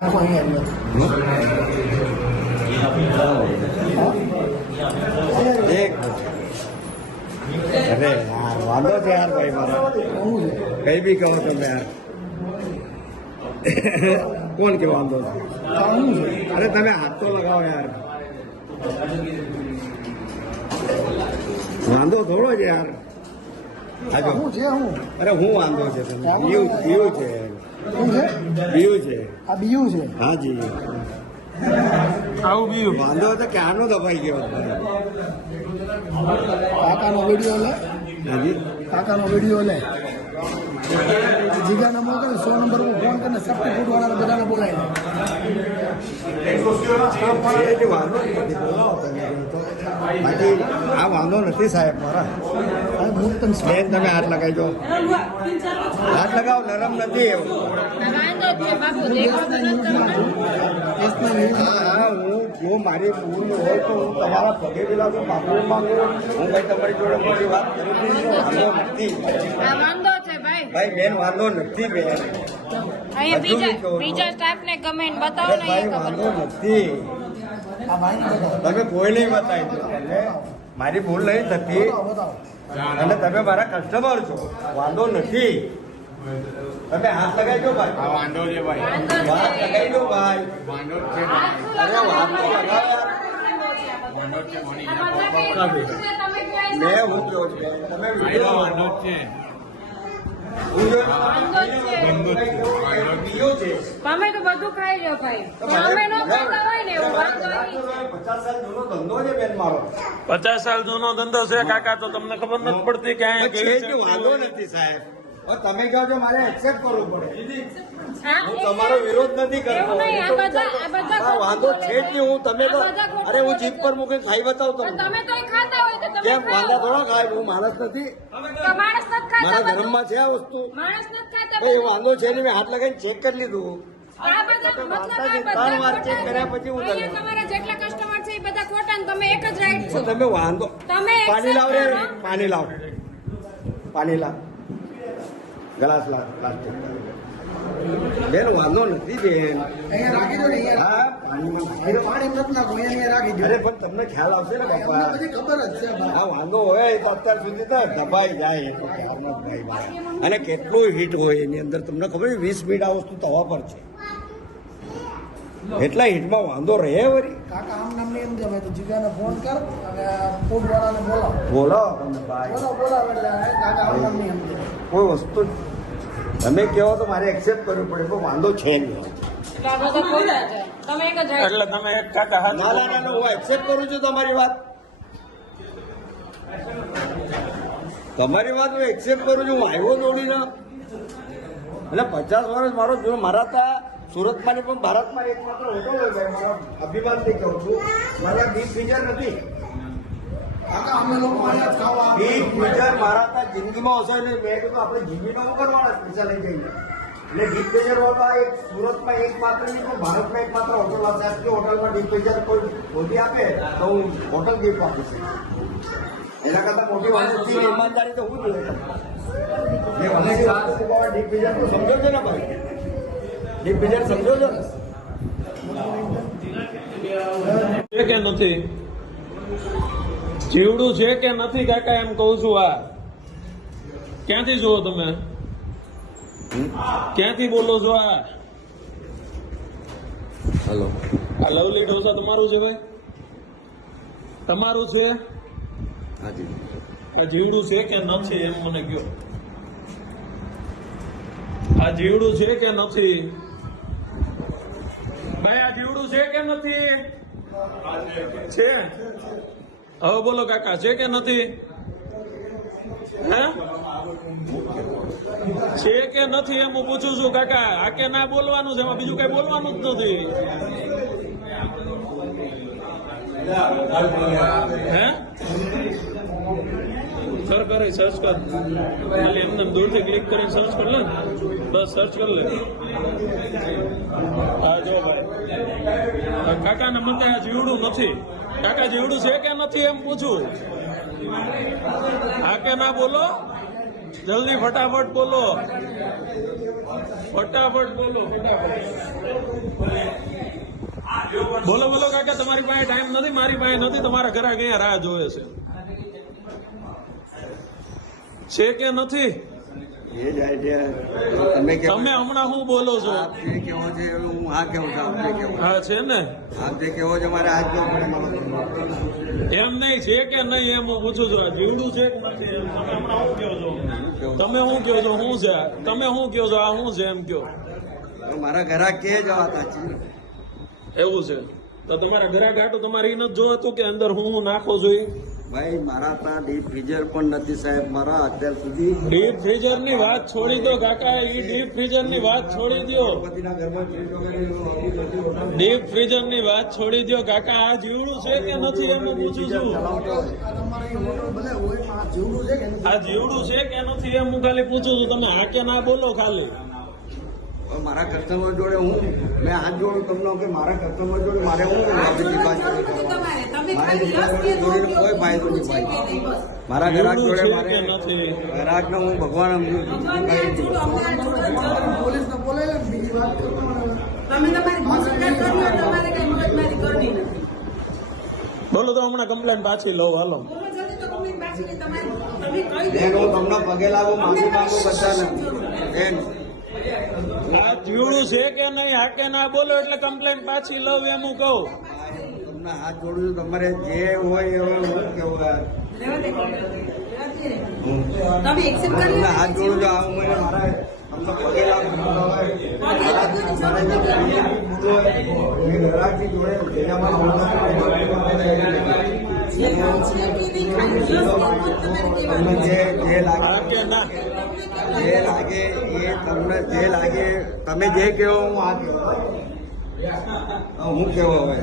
અરે યાર વાંધો છે યાર ભાઈ મારા કઈ બી કહો તમે યાર કોણ કે વાંધો છે અરે તમે હાથ તો લગાવો યાર વાંધો થોડો છે યાર અરે હું વાંધો છે તમે બીયું છે બીયું છે આ બીયું છે હાજી આવું બીયું વાંધો તો ક્યાંનો દબાઈ ગયો કાકાનો વિડીયો લે હાજી કાકાનો વિડીયો લે જીગાને મોકલે 100 નંબર હું ફોન કરીને સબસ્ટી ફૂડ વાળાને બધાને બોલાય બાકી આ વાંધો નથી સાહેબ મારા બેન તમે હાથ લગાવી દો હાથ લગાવો નરમ નથી એવું હા હું મારી ભૂલ હોય તો હું તમારા પગે પેલા તો માફી માંગુ હું ભાઈ તમારી જોડે મોટી વાત કરું વાંધો નથી ભાઈ બેન વાંધો નથી બેન બીજા સ્ટાફને કમેન્ટ બતાવો ને ભાઈ વાંધો નથી તમે કોઈ નહીં બતાવી તમે મારી ભૂલ નહીં થતી અને તમે મારા કસ્ટમર છો વાંધો નથી તમે હાથ લગાવી દો ભાઈ વાંધો છે ભાઈ હાથ લગાવી દો ભાઈ વાંધો છે અરે હાથ તો લગાવો મેં હું કહું છું તમે વિડીયો વાંધો છે બીજો છે તમે તો બધું ખાઈ લો ભાઈ અમે નો ખાતા હોય ને એવું વાત તો આવી 50 સાલ જૂનો ધંધો છે બેન મારો 50 સાલ જૂનો ધંધો છે કાકા તો તમને ખબર નથી પડતી કે અહીંયા છે કેવી કે વાંધો નથી સાહેબ હવે તમે કહો છો મારે એક્સેપ્ટ કરવું પડે હા, હું તમારો વિરોધ નથી કરતો એવું નહીં, આ બધા હા, વાંધો ખોટું છે જ બોલે નહીં હું તમે તો આ બધા ખોટું અરે હું બોલે જીપ છે. પર મૂકીને ખાઈ બતાવું તો તમને તમે તો ખાતા હોય તો તમે કેમ ખાઓ. વાંધા થોડા ખાય હું માણસ નથી તો માણસ નથી ખાતા મારા બધું. ધર્મમાં છે આ વસ્તુ માણસ નથી ખાતા એ બધું. વાંધો છે નહીં મેં હાથ લગાવીને ચેક કરી લીધું આ બધા મતલબ આ માતાજી બધા 3 વાર ચેક ખોટા કર્યા પછી હું અહીંયા તમને તમારા જેટલા કસ્ટમર છે એ બધા ખોટા ને તમે એક જ રાઈટ છો તો તમે વાંધો તમે પાણી લાવ રે accept કરો. પાણી લાવ પાણી લાવ ગ્લાસ લાવ પ્લાસ્ટિક બેન વાંધો નથી બેન અહીંયા રાખી દો ને અહીંયા હા પાણીમાં પાણી નથી નાખો અહીંયા રાખી દો અરે પણ તમને ખ્યાલ આવશે ને બાપા અમને બધી ખબર જ છે ભાઈ. આ વાંધો હોય તો અત્યાર સુધી તો દબાઈ જાય એ તો ક્યારનો જ ભાઈ મારા. અને કેટલું હીટ હોય એની અંદર તમને ખબર છે 20 મિનિટ આ વસ્તુ તવા પર છે એટલા હીટમાં વાંધો રહે વળી કાકા આમ નામ નહીં એમ છે ભાઈ તો જીગાને ફોન કર અને ફૂડ વાળાને બોલાવો બોલો તમે ભાઈ બોલાવો એટલે કાકા આમ નામ નહીં એમ છે કોઈ વસ્તુ તમે કહો તો મારે એક્સેપ્ટ કરવું પડે પણ વાંધો છે નહીં એટલે આ બધા ખોટા છે તમે એક જ રાઈટ એટલે તમે એક કાકા હાથ ના ના ના હું એક્સેપ્ટ કરું છું તમારી વાત હું એક્સેપ્ટ કરું છું હું આવ્યો જોડીને એટલે 50 વર્ષ મારો જો મારા તા સુરતમાં ને પણ ભારતમાં એકમાત્ર હોટલ હોય ભાઈ મારા અભિમાનથી કહું છું મારા બીફ ફીચર નથી કાકા અમે લોકો અહીંયા જ ખાવા બીફ ફીચર મારા તા જિંદગીમાં હશે ને મેં કીધું આપણે જિંદગીમાં શું કરવાના પૈસા લઈ જઈએ એટલે બીફ ફીચર વાળા એક સુરતમાં એકમાત્ર નહીં પણ ભારતમાં એકમાત્ર હોટલ હશે કે હોટલમાં બીફ ફીચર કોઈ મોટી આપે તો હું હોટલ ગિફ્ટ આપીશ એના કરતા મોટી વાત નથી ઈમાનદારી તો હું જોઈએ ડીપ ફીચર તો સમજો છો ને ભાઈ ડીપ ફીચર સમજો છો ને છે કે નથી જીવડું છે કે નથી કાકા એમ કહું છું આ ક્યાંથી જુઓ તમે ક્યાંથી બોલો છો આ હલો આ લવલી ઢોસા તમારું છે ભાઈ તમારું છે હાજી આ જીવડું છે કે નથી એમ મને કહો આ જીવડું છે કે નથી ભાઈ આ જીવડું છે કે નથી છે હવે બોલો કાકા છે કે નથી હે છે કે નથી એમ હું પૂછું છું કાકા આ કે ના બોલવાનું છે એમાં બીજું કઈ બોલવાનું જ નથી હે સર કરે સર્ચ કર ખાલી એમને દૂરથી ક્લિક કરીને સર્ચ કર લે બસ સર્ચ કર લે હા જો ભાઈ કાકાને મતે આ જીવડું નથી કાકા જીવડું છે કે નથી એમ પૂછું હા કે ના બોલો જલ્દી ફટાફટ બોલો ફટાફટ બોલો, ફટાફટ બોલો બોલો કાકા, તમારી પાસે ટાઈમ નથી, મારી પાસે નથી, તમારા ઘરે અહીંયા રાહ જોવે છે કે નથી? એ જ આઈડિયા તમે તમે હમણાં શું બોલો છો? આપ જે કેવો છે હું આ કેવું છું, આપ જે કેવો હા છે ને, આપ જે કેવો છે મારે આજ કેવું પડે મારો. એમ નહીં છે કે નહીં એમ હું પૂછું છું. જીવડું છે કે નથી એમ તમે હમણાં શું કહો છો? તમે શું કહો છો? શું છે? તમે શું કહો છો? આ શું છે એમ કહો? મારા ઘરા કે જવાતા છે એવું છે તો તમારા ઘરે ગાંઠો તમારે એ નથી જોવાતું કે અંદર હું નાખો જોઈએ? ભાઈ મારા ત્યાં ડીપ ફ્રીઝર પણ નથી સાહેબ મારા અત્યાર સુધી. ડીપ ફ્રીઝર ની વાત છોડી દો કાકા, એ ડીપ ફ્રીઝર ની વાત છોડી દો. ગણપતિના ઘરમાં ફ્રીજ વગેરે એવું આવું નથી હોતું. ડીપ ફ્રીઝર ની વાત છોડી દો કાકા, આ જીવડું છે કે નથી એમ હું પૂછું છું. આ તમારી હોટલ ભલે હોય પણ આ જેવડું છે કે નથી? આ જીવડું છે કે નથી એમ હું ખાલી પૂછું છું. તમે હા કે ના બોલો ખાલી. હવે મારા કસ્ટમર જોડે હું મેં હાથ જોડું તમને કે મારા કસ્ટમર જોડે મારે હું આપણી દુકાન જોડે કરવાનું? મારી દુકાન જોડે કોઈ ફાયદો નહીં ભાઈ. મારા ગ્રાહક જોડે જીવડું છે મારે કે નથી? ગ્રાહકને હું ભગવાન સમજુ છું. પોલીસને બોલાવી લે ને બીજી વાત કરો. તમે તમારી કોન્સન્ટ્રેટ કરી લો, તમારે કઈ મગજમારી કરવી નથી. બોલો તો હમણાં કમ્પ્લેન પાછી લો હાલો. બોલો જલ્દી તો કમ્પ્લેન પાછી નહીં. તમે કહી બેન દો. હું તમને પગે લાગુ માફી માંગુ બધાને બેન. આ જીવડું છે કે નહીં હા કે ના બોલો એટલે કમ્પ્લેન પાછી લઉં એમ હું કહું. તમને હાથ જોડું છું તમારે જે હોય એ હું કેવું યાર. રહેવા દે. રહેવા દે. તમે એક્સેપ્ટ કરી તમને લો. હાથ જોડું છું આ ઉંમરે મારા તમને પગે લાગુ મારા જે ગ્રાહકની જોડે જેના પર જે કામ છે એ નહીં ખાલી just તમારે તમને કહેવાનું. જે હા લાગે કે ના? જે લાગે એ તમને જે લાગે તમે જે કહો હું આ કહો હું કેવો હવે